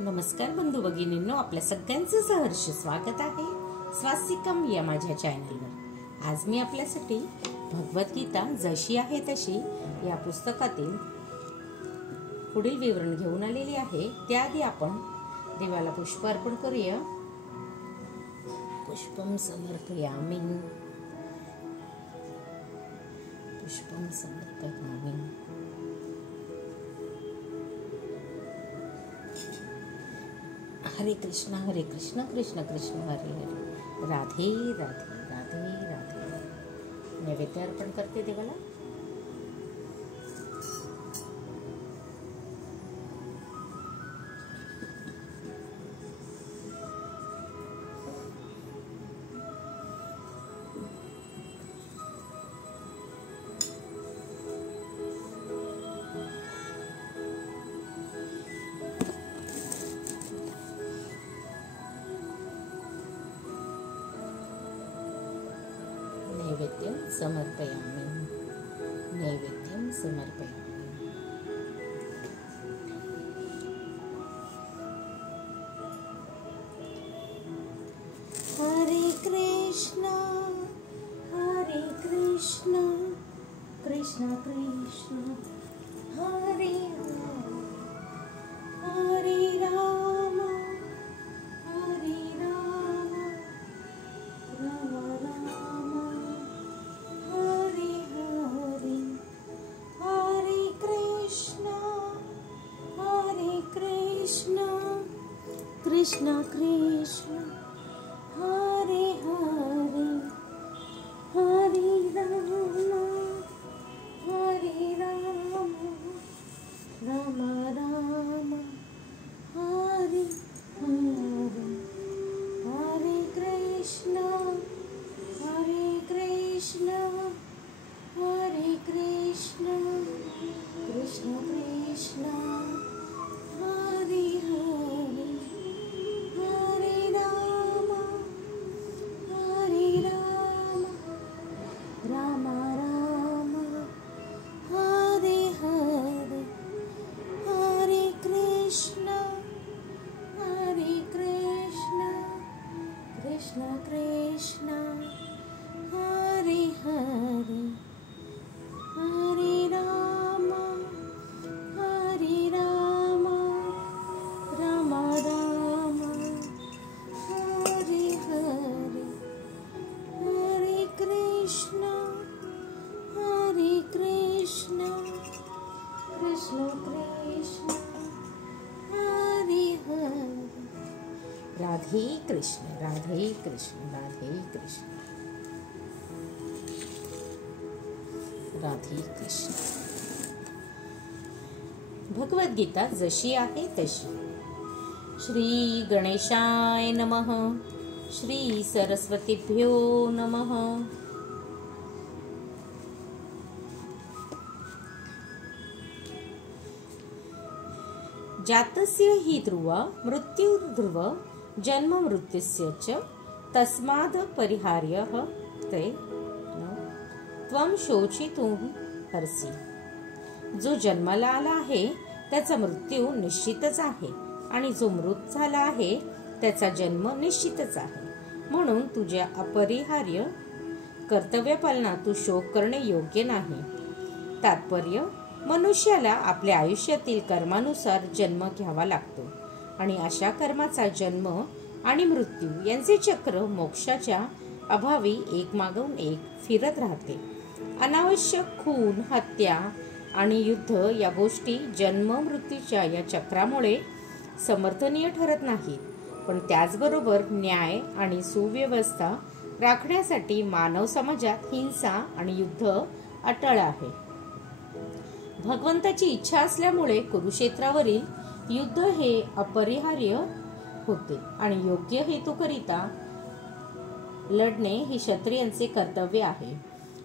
नमस्कार बंधू भगिनींनो, आपल्या सगळ्यांचं सहर्ष स्वागत आहे स्वास्तिकम या माझ्या चॅनलवर। आज मी आपल्यासाठी भगवद्गीता जशी आहे तशी या पुस्तकातील पुढील विवरण घेऊन आलेली आहे। त्याआधी आपण देवाला पुष्प अर्पण करूया। पुष्पम समर्पयामि, पुष्पम समर्पयामि। हरे कृष्ण कृष्ण कृष्ण हरे हरे, राधे राधे राधे राधे। नैवेद्य अर्पण करते देवाला। नैवेद्यं समर्पयामि, नैवेद्यं समर्पयामि। हरे कृष्ण कृष्ण कृष्ण हरे राम, हरे राम हरे राम, राम राम हरे हरे। हरे कृष्ण कृष्ण कृष्ण हरे हरे, हरे राम राम राम हरे हरे। हरे कृष्ण कृष्ण कृष्ण हरे हरे, हरे राम राम राम हरे हरे। हरे कृष्ण कृष्ण कृष्ण हरे हरे, हरे राम राम राम हरे हरे। हरे कृष्ण कृष्ण कृष्ण हरे हरे। राधे कृष्ण राधे कृष्ण राधे कृष्ण राधे कृष्ण। भगवद्गीता जशी आहे तशी। श्री गणेशाय नमः, श्री सरस्वतीभ्यो नमः। जातस्य हि ध्रुव मृत्युर्ध्रुव जन्म मृत्युस्य च तस्माद् परिहार्यः ते त्वं शोचितुं हर्षि। जो जन्माला आला आहे त्याचा मृत्यू निश्चितच आहे आणि जो मृत झाला आहे त्याचा जन्म निश्चितच आहे। म्हणून तुझ्या अपरिहार्य कर्तव्य पालनात तू शोक करणे योग्य नाही। तात्पर्य, मनुष्याला आपल्या आयुष्यातील कर्मानुसार जन्म घ्यावा लागतो आणि अशा कर्माचा जन्म आणि मृत्यू यांचे चक्र मोक्षाच्या अभावी एक मागून एक फिरत राहते। अनावश्यक खून, हत्या आणि युद्ध या गोष्टी जन्म मृत्यूच्या या चक्रामुळे समर्थनीय ठरत नाहीत, पण त्याचबरोबर न्याय आणि सुव्यवस्था राखण्यासाठी मानव समाजात हिंसा आणि युद्ध अटळ आहे। भगवंताची इच्छा असल्यामुळे कुरुक्षेत्रावरील युद्ध हे अपरिहार्य होते आणि योग्य हेतूकरिता लढणे हे क्षत्रियांचे कर्तव्य आहे।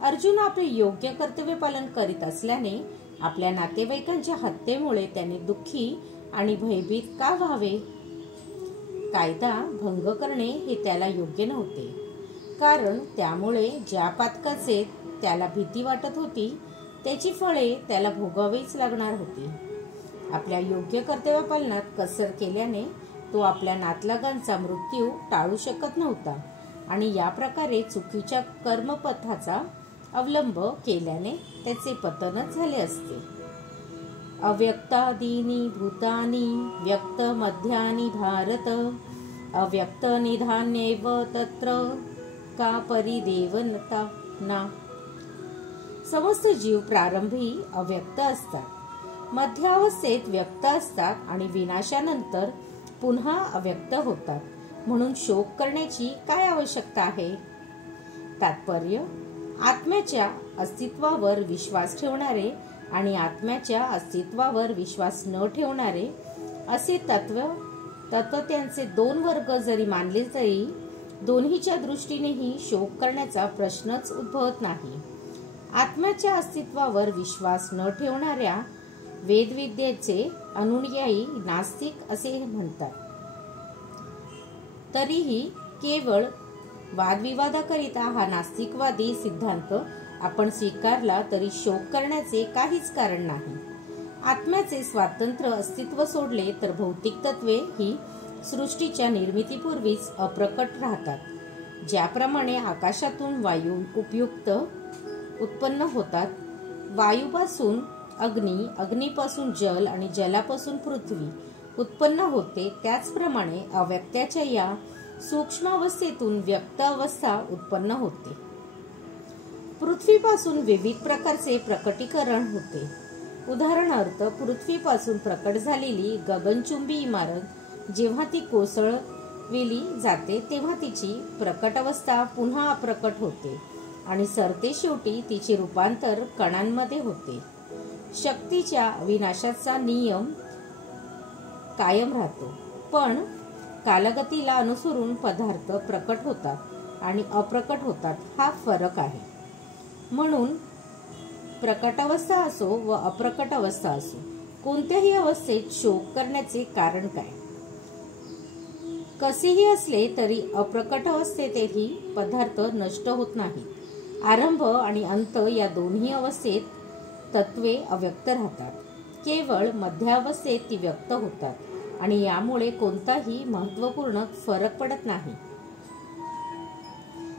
अर्जुन आपले योग्य कर्तव्य पालन करीत असल्याने आपल्या नातेवाईकांच्या हत्येमुळे त्याने दुःखी आणि भयभीत का व्हावे? कायदा भंग करणे हे त्याला योग्य नव्हते, कारण त्यामुळे ज्या पातकाचे त्याला भीती वाटत होती त्याची फळे त्याला भोगावीच लागणार होती। आपल्या योग्य कर्तव्य पालनात कसर केल्याने तो आपल्या नातलगांचा मृत्यू टाळू शकत नव्हता आणि या प्रकारे चुकीच्या कर्मपथाचा अवलंब केल्याने त्याचे पतनच झाले असते. अव्यक्तादीनि भूतानि व्यक्त मध्यानि भारत अव्यक्त निधान्येव तत्र का परिदेवनता ना. समस्त जीव प्रारंभी अव्यक्त असतात, मध्यावस्थेत व्यक्त असतात आणि विनाशानंतर पुन्हा अव्यक्त होतात. म्हणून शोक करण्याची काय आवश्यकता आहे? तात्पर्य: आत्म्याच्या अस्तित्वावर विश्वास ठेवणारे आणि आत्म्याच्या अस्तित्वावर विश्वास न ठेवणारे असे तत्त्वज्ञांचे दोन वर्ग जरी मानले तरी दोन्हीच्या दृष्टीनेही शोक करण्याचा प्रश्नच उद्भवत नाही. आत्म्याच्या अस्तित्वावर विश्वास न ठेवणाऱ्या वेदविद्येचे अनुयायी नास्तिक असे म्हणतात. तरीही केवळ वादविवादाकरिता हा नास्तिकवादी सिद्धांत आपण स्वीकारला तरी शोक करण्याचे काहीच कारण नाही. आत्म्याचे स्वातंत्र्य अस्तित्व सोडले तर भौतिक तत्वे ही सृष्टीच्या निर्मितीपूर्वीच अप्रकट राहतात. ज्याप्रमाणे आकाशातून वायू उपयुक्त उत्पन्न होतात, वायूपासून अग्नी, अग्नीपासून जल आणि जलापासून पृथ्वी उत्पन्न होते, त्याचप्रमाणे अव्यक्ताच्या या सूक्ष्मावस्थेतून व्यक्त अवस्था उत्पन्न होते. पृथ्वीपासून विविध प्रकारचे प्रकटीकरण होते. उदाहरणार्थ, पृथ्वीपासून प्रकट झालेली गगनचुंबी इमारत जेव्हा ती कोसळविली जाते तेव्हा तिची प्रकट अवस्था पुन्हा अप्रकट होते आणि सरते शेवटी तिचे रूपांतर कणांमध्ये होते. शक्तीच्या विनाशाचा नियम कायम राहतो, पण कालगतीला अनुसरून पदार्थ प्रकट होतात आणि अप्रकट होतात, हा फरक आहे. म्हणून प्रकट अवस्था असो व अप्रकट अवस्था असो, कोणत्याही अवस्थेत शोक करण्याचे कारण काय? कसेही असले तरी अप्रकट अवस्थेतही पदार्थ नष्ट होत नाही. आरंभ आणि अंत या दोन्ही अवस्थेत तत्वे अव्यक्त राहतात. केवळ मध्यावस्थेत ती व्यक्त होतात आणि यामुळे कोणताही महत्त्वपूर्ण फरक पडत नाही.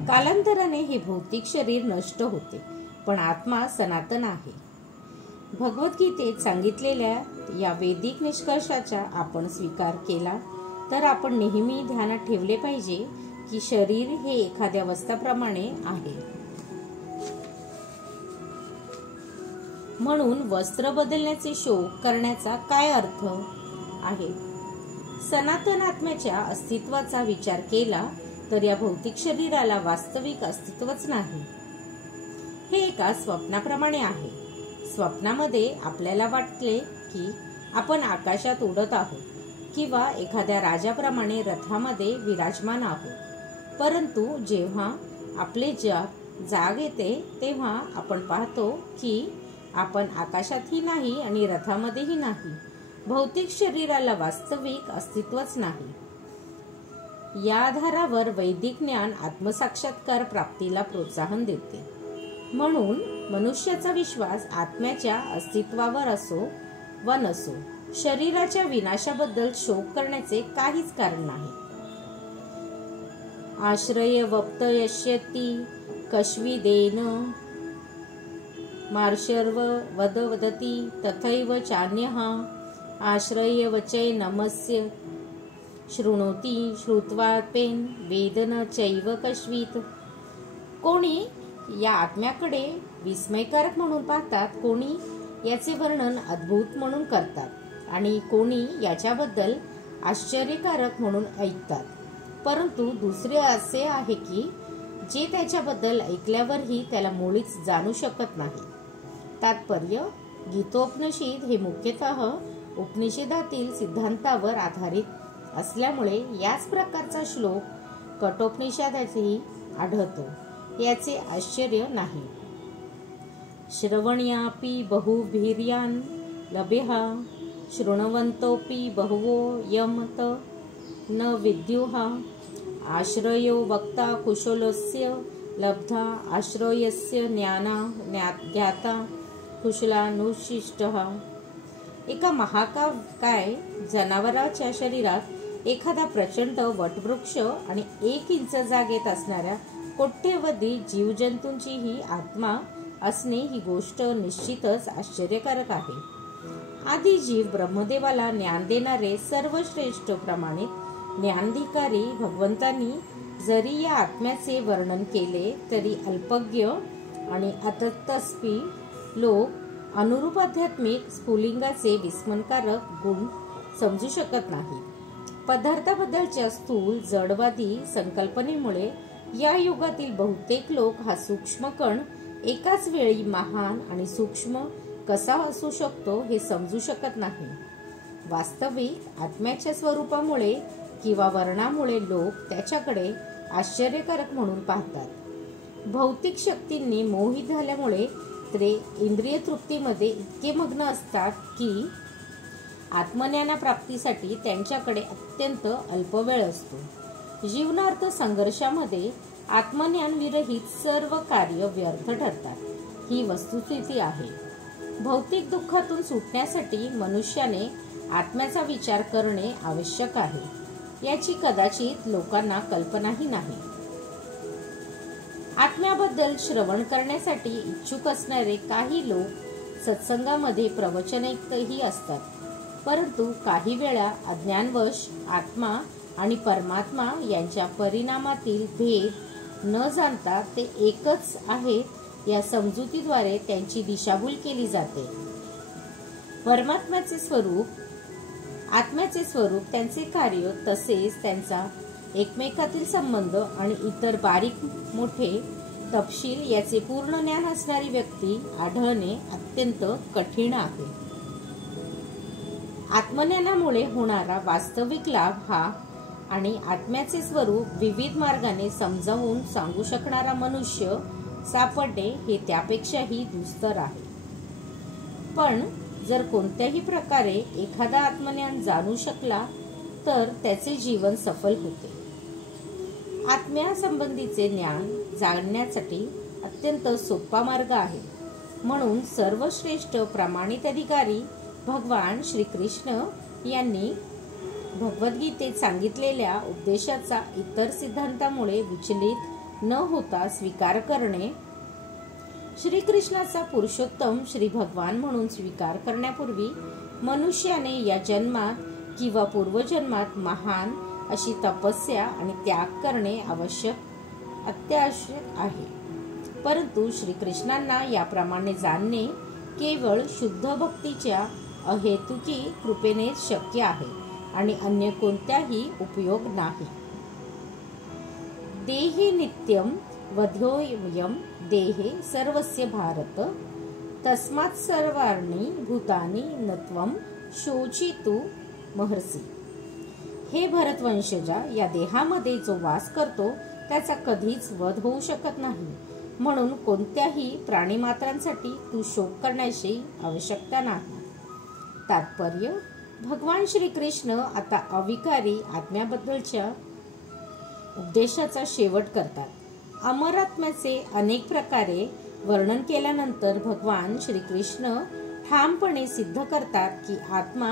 कालांतराने हे भौतिक शरीर नष्ट होते, पण आत्मा सनातन आहे. भगवद्गीतेत सांगितलेल्या या वैदिक निष्कर्षाचा आपण स्वीकार केला तर आपण नेहमी ध्यानात ठेवले पाहिजे की शरीर हे एखाद्या वस्त्राप्रमाणे आहे. म्हणून वस्त्र बदलण्याचे शोक करण्याचा काय अर्थ आहे? सनातन आत्म्याच्या अस्तित्वाचा विचार केला तर या भौतिक शरीराला वास्तविक अस्तित्वच नाही. हे एका स्वप्नाप्रमाणे आहे. स्वप्नामध्ये आपल्याला वाटले की आपण आकाशात उडत आहोत किंवा एखाद्या राजाप्रमाणे रथामध्ये विराजमान आहोत, परंतु जेव्हा आपले जाग येते तेव्हा आपण पाहतो की आपण आकाशातही नाही आणि रथामध्येही नाही. भौतिक शरीराला वास्तविक अस्तित्वच नाही. या आधारावर वैदिक ज्ञान आत्मसाक्षात्कार प्राप्तीला प्रोत्साहन देते. म्हणून मनुष्याचा विश्वास आत्म्याच्या अस्तित्वावर असो वा नसो, शरीराच्या विनाशाबद्दल शोक करण्याचे काहीच कारण नाही. आश्रय वप्त यश्यती कश्विदेन मार्शर्व वद वदती तथैव चान्यः आश्रय वचय नमस्य शृणोती श्रुत्वापेन वेदन चैव कश्वित. कोणी या आत्म्याकडे विस्मयकारक म्हणून पाहतात, कोणी याचे वर्णन अद्भुत म्हणून करतात आणि कोणी याच्याबद्दल आश्चर्यकारक म्हणून ऐकतात. परंतु दुसरे असे आहे की जे त्याच्याबद्दल ऐकल्यावरही त्याला मुळीच जाणू शकत नाही. तात्पर्य: गीतोपनिषद हे मुख्यतः उपनिषदातील सिद्धांतावर आधारित असल्यामुळे याच प्रकारचा श्लोक कठोपनिषदातही आढळतो, याचे आश्चर्य नाही. श्रवण्यापि बहुभिर्यान् लभ्यः शृण्वन्तोपि बहवो यमत न विद्युः आश्रयो वक्ता कुशलस्य लब्धा आश्रयस्य ज्ञाता कुशलानुशिष्टः. एका महाकाय जनावराच्या शरीरात एखादा प्रचंड वटवृक्ष आणि 1 इंच जागेत असणाऱ्या कोट्यवधी जीवजंतूंची ही आत्मा असणे ही गोष्ट निश्चितच आश्चर्यकारक आहे. आदी जीव ब्रह्मदेवाला ज्ञान देणारे सर्वश्रेष्ठ प्रमाणित ज्ञानाधिकारी भगवंतांनी जरी या आत्म्याचे वर्णन केले तरी अल्पज्ञ आणि अतत्स्पी लोक अनुरूप आध्यात्मिक स्फुलिंगाचे विस्मरणकारक गुण समजू शकत नाही. पदार्थाबद्दलच्या स्थूल जडवादी संकल्पनेमुळे या युगातील बहुतेक लोक हा सूक्ष्म कण एकाच वेळी महान आणि सूक्ष्म कसा असू शकतो हे समजू शकत नाही. वास्तविक आत्म्याच्या स्वरूपामुळे किंवा वर्णामुळे लोक त्याच्याकडे आश्चर्यकारक म्हणून पाहतात. भौतिक शक्तींनी मोहित झाल्यामुळे ते इंद्रिय तृप्तीमध्ये इतके मग्न असतात की आत्मज्ञानाप्राप्तीसाठी त्यांच्याकडे अत्यंत अल्प वेळ असतो. जीवनार्थ संघर्षामध्ये आत्मज्ञान विरहित सर्व कार्य व्यर्थ ठरतात. ही वस्तुस्थिती आहे. भौतिक दुःखातून सुटण्यासाठी मनुष्याने आत्म्याचा विचार करणे आवश्यक आहे. याची कदाचित लोकांना कल्पनाही नाही. आत्म्याबद्दल श्रवण करण्यासाठी इच्छुक असणारे काही लोक सत्संगामध्ये प्रवचनही असतात, परंतु काही वेळा अज्ञानवश आत्मा आणि परमात्मा यांच्या परिणामातील भेद न जाणता ते एकच आहेत या समजुतीद्वारे त्यांची दिशाभूल केली जाते. परमात्म्याचे स्वरूप, आत्म्याचे स्वरूप, त्यांचे कार्य तसेच त्यांचा एकमेकातील संबंध आणि इतर बारीक मोठे तपशील याचे पूर्ण ज्ञान असणारी व्यक्ती आढळणे अत्यंत कठीण आहे. आत्मज्ञानामुळे होणारा वास्तविक लाभ हा आणि आत्म्याचे स्वरूप विविध मार्गाने समजावून सांगू शकणारा मनुष्य सापडणे हे त्यापेक्षाही दुस्तर आहे. पण जर कोणत्याही प्रकारे एखादा आत्मज्ञान जाणू शकला तर त्याचे जीवन सफल होते. आत्म्यासंबंधीचे ज्ञान जाणण्यासाठी अत्यंत सोपा मार्ग आहे. म्हणून सर्वश्रेष्ठ प्रामाणिक अधिकारी भगवान श्रीकृष्ण यांनी भगवद्गीतेत सांगितलेल्या उपदेशाचा इतर सिद्धांतामुळे विचलित न होता स्वीकार करणे, श्रीकृष्णाचा पुरुषोत्तम श्री भगवान म्हणून स्वीकार करण्यापूर्वी मनुष्याने या जन्मात किंवा पूर्वजन्मात महान अशी तपस्या आणि त्याग करणे अत्यावश्यक आहे. परंतु श्रीकृष्णांना याप्रमाणे जाणणे केवळ शुद्ध भक्तीच्या अहेतुकी कृपेनेच शक्य आहे आणि अन्य कोणत्याही उपयोग नाही. देहि नित्यं वध्योऽयं देहे सर्वस्य भारत तस्मात् सर्वाणि भूतानि न त्वं शोचितुमर्हसि. हे भरतवंशजा, या देहामध्ये जो वास करतो त्याचा कधीच वध होऊ शकत नाही. म्हणून कोणत्याही प्राणीमात्रांसाठी तू शोक करण्याची आवश्यकता नाही. तात्पर्य: भगवान श्रीकृष्ण आता अविकारी आत्म्याबद्दलच्या उपदेशाचा शेवट करतात. अमरात्म्याचे अनेक प्रकारे वर्णन केल्यानंतर भगवान श्रीकृष्ण ठामपणे सिद्ध करतात की आत्मा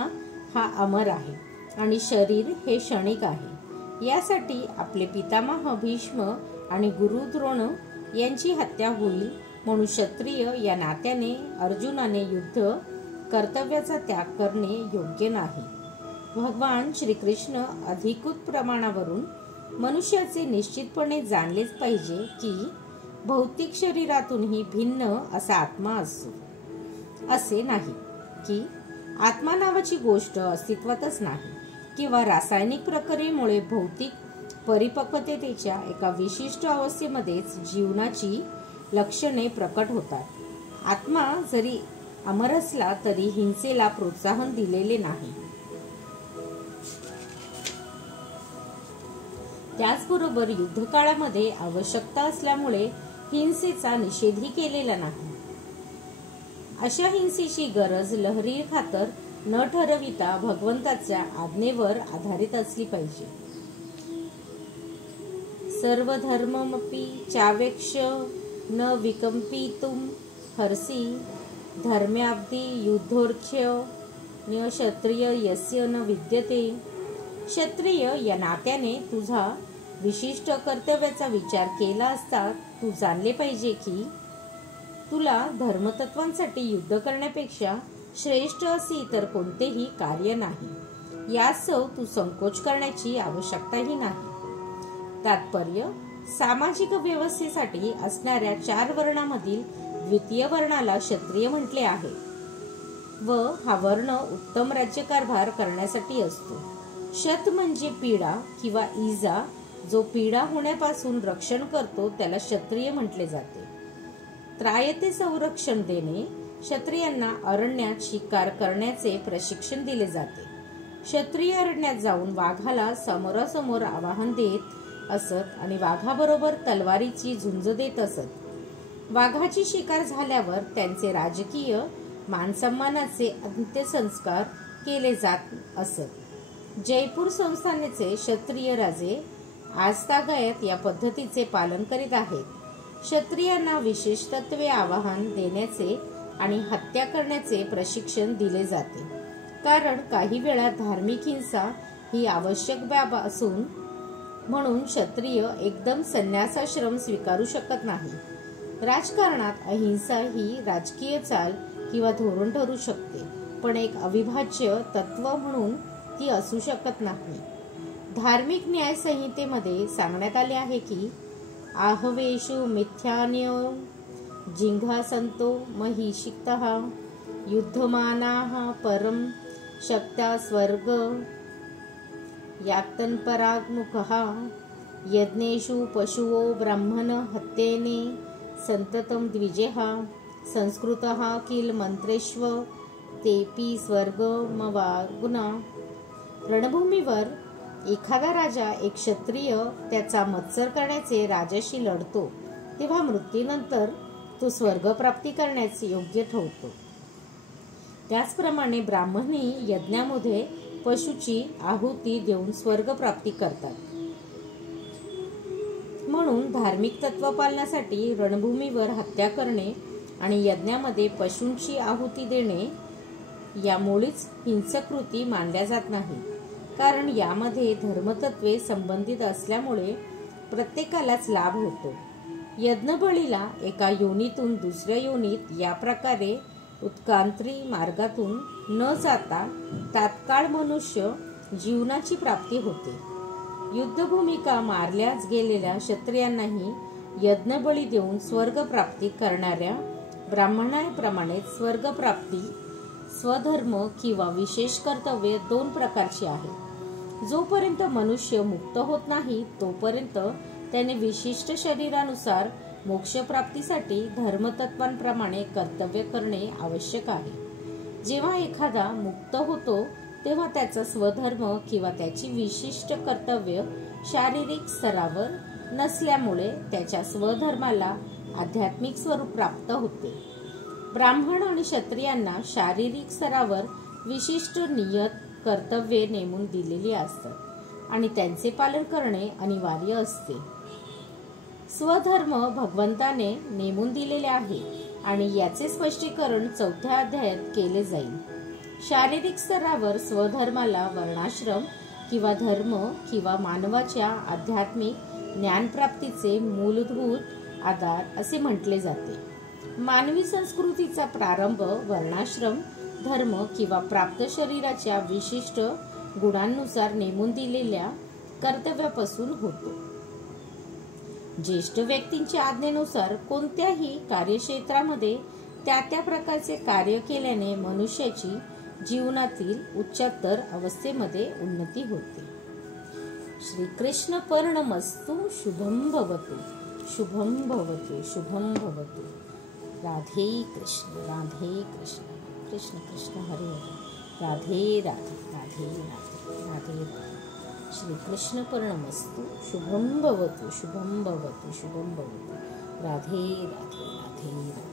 हा अमर आहे आणि शरीर हे क्षणिक आहे. यासाठी आपले पितामह भीष्म आणि गुरु द्रोण यांची हत्या होईल म्हणून क्षत्रिय या नात्याने अर्जुनाने युद्ध कर्तव्याचा त्याग करणे योग्य नाही. भगवान श्रीकृष्ण अधिकृत प्रमाणावरून मनुष्याचे निश्चितपणे जाणलेच पाहिजे की भौतिक शरीरातूनही भिन्न असा आत्मा असतो. असे नाही की आत्मा नावाची गोष्ट अस्तित्वातच नाही किंवा रासायनिक प्रक्रियेमुळे भौतिक परिपक्वतेच्या एका विशिष्ट अवस्थेमध्येच जीवनाची लक्षणे प्रकट होतात. आत्मा जरी अमर असला तरी हिंसेला प्रोत्साहन दिलेले नाही. त्याचबरोबर युद्धकाळामध्ये आवश्यकता असल्यामुळे हिंसेचा निषेधही केलेला नाही. अशा हिंसेची गरज लहरी खातर न ठरविता भगवंताच्या आज्ञेवर आधारित असली पाहिजे. सर्वधर्ममपि चावेक्ष न विकंपितुम हर्षि धर्म्याब्धी युद्धोर्च्य न क्षत्रिय यस्य न विद्यते. क्षत्रिय या नात्याने तुझा विशिष्ट कर्तव्याचा विचार केला असता तू जाणले पाहिजे की तुला धर्मतत्वांसाठी युद्ध करण्यापेक्षा श्रेष्ठ असे इतर कोणतेही कार्य नाही. यास्तव तू संकोच करण्याची आवश्यकताही नाही. तात्पर्य, सामाजिक व्यवस्थेसाठी असणाऱ्या 4 वर्णामधील द्वितीय वर्णाला क्षत्रिय म्हटले आहे व हा वर्ण उत्तम राज्यकारभार करण्यासाठी असतो. क्षत म्हणजे पीडा किंवा इजा. जो पीडा होण्यापासून रक्षण करतो त्याला क्षत्रिय म्हटले जाते. त्रायते संरक्षण देणे. क्षत्रियांना अरण्यात शिकार करण्याचे प्रशिक्षण दिले जाते. क्षत्रिय अरण्यात जाऊन वाघाला समोरासमोर आवाहन देत असत आणि वाघाबरोबर तलवारीची झुंज देत असत. वाघाची शिकार झाल्यावर त्यांचे राजकीय मानसन्मानाचे अंत्यसंस्कार केले जात असत. जयपूर संस्थानाचे क्षत्रिय राजे आजतागायत या पद्धतीचे पालन करीत आहेत. क्षत्रियांना विशेष तत्वे आवाहन देण्याचे आणि हत्या करण्याचे प्रशिक्षण दिले जाते. कारण काही वेळा धार्मिक हिंसा ही आवश्यक बाब असून म्हणून क्षत्रिय एकदम संन्यासाश्रम स्वीकारू शकत नाही. राजकारणात अहिंसा ही राजकीय चाल किंवा धोरण ठरू शकते, पण एक अविभाज्य तत्व म्हणून ती असू शकत नाही. धार्मिक न्याय संहितेमध्ये सांगण्यात आले आहे की आहवेषु मिथ्यान्यो जिघासंतो महिषिक्तः युद्धमानाः परम शक्त्या स्वर्ग यातनपराग्मुखः यज्ञेषु पशुवो ब्राह्मण हत्येने संततम द्विजेः संस्कृतः किल मंत्रेष्व तेपि स्वर्गमवागुना. रणभूमीवर एखादा राजा एक क्षत्रिय त्याचा मत्सर करण्याचे राजाशी लढतो तेव्हा मृत्यूनंतर तो स्वर्गप्राप्ती करण्यास योग्य ठरतो. त्याचप्रमाणे ब्राह्मणी यज्ञामध्ये पशुची आहुती देऊन स्वर्गप्राप्ती करतात. म्हणून धार्मिक तत्व पालनासाठी रणभूमीवर हत्या करणे आणि यज्ञामध्ये पशूंची आहुती देणे या मुळीच हिंसक कृती मानल्या जात नाही. कारण यामध्ये धर्मतत्वे संबंधित असल्यामुळे प्रत्येकालाच लाभ होतो. यज्ञबळीला एका योनीतून दुसऱ्या योनीत या प्रकारे उत्क्रांती मार्गातून न जाता तात्काळ मनुष्य जीवनाची प्राप्ती होते. युद्धभूमिका मारल्याच गेलेल्या क्षत्रियांनाही यज्ञबळी देऊन स्वर्गप्राप्ती करणाऱ्या ब्राह्मणाप्रमाणे स्वर्गप्राप्ती स्वधर्म किंवा विशेष कर्तव्य 2 प्रकारची आहे. जोपर्यंत मनुष्य मुक्त होत नाही तोपर्यंत त्याने विशिष्ट शरीरानुसार मोक्षप्राप्तीसाठी धर्मतत्वांप्रमाणे कर्तव्य करणे आवश्यक आहे. जेव्हा एखादा मुक्त होतो तेव्हा त्याचा स्वधर्म किंवा त्याची विशिष्ट कर्तव्य शारीरिक स्तरावर नसल्यामुळे त्याच्या स्वधर्माला आध्यात्मिक स्वरूप प्राप्त होते. ब्राह्मण आणि क्षत्रियांना शारीरिक स्तरावर विशिष्ट नियत कर्तव्ये नेमून दिलेली असतात आणि त्यांचे पालन करणे अनिवार्य असते. स्वधर्म भगवंताने नेमून दिलेले आहे आणि याचे स्पष्टीकरण 4थ्या अध्यायात केले जाईल. शारीरिक स्तरावर स्वधर्माला वर्णाश्रम किंवा धर्म किंवा मानवाच्या आध्यात्मिक ज्ञानप्राप्तीचे मूलभूत आधार असे म्हटले जाते. मानवी संस्कृतीचा प्रारंभ वर्णाश्रम धर्म किंवा प्राप्त शरीराच्या विशिष्ट गुणांनुसार नेमून दिलेल्या कर्तव्यापासून होतो. ज्येष्ठ व्यक्तींच्या आज्ञेनुसार कोणत्याही कार्यक्षेत्रामध्ये त्या प्रकारचे कार्य केल्याने मनुष्याची जीवनातील उच्चतर अवस्थेमध्ये उन्नती होते. श्रीकृष्ण पर्णमस्तु. शुभम भवतु. शुभम भवतु. शुभम भवतु. राधे कृष्ण. राधे कृष्ण. कृष्ण कृष्ण हरे हरे. राधे राधे. राधे राधे. राधे राधे. श्रीकृष्ण पर्णमस्तु. शुभम भवतु. शुभम भवतु. शुभम भवतु. राधे राधे. राधे राधे.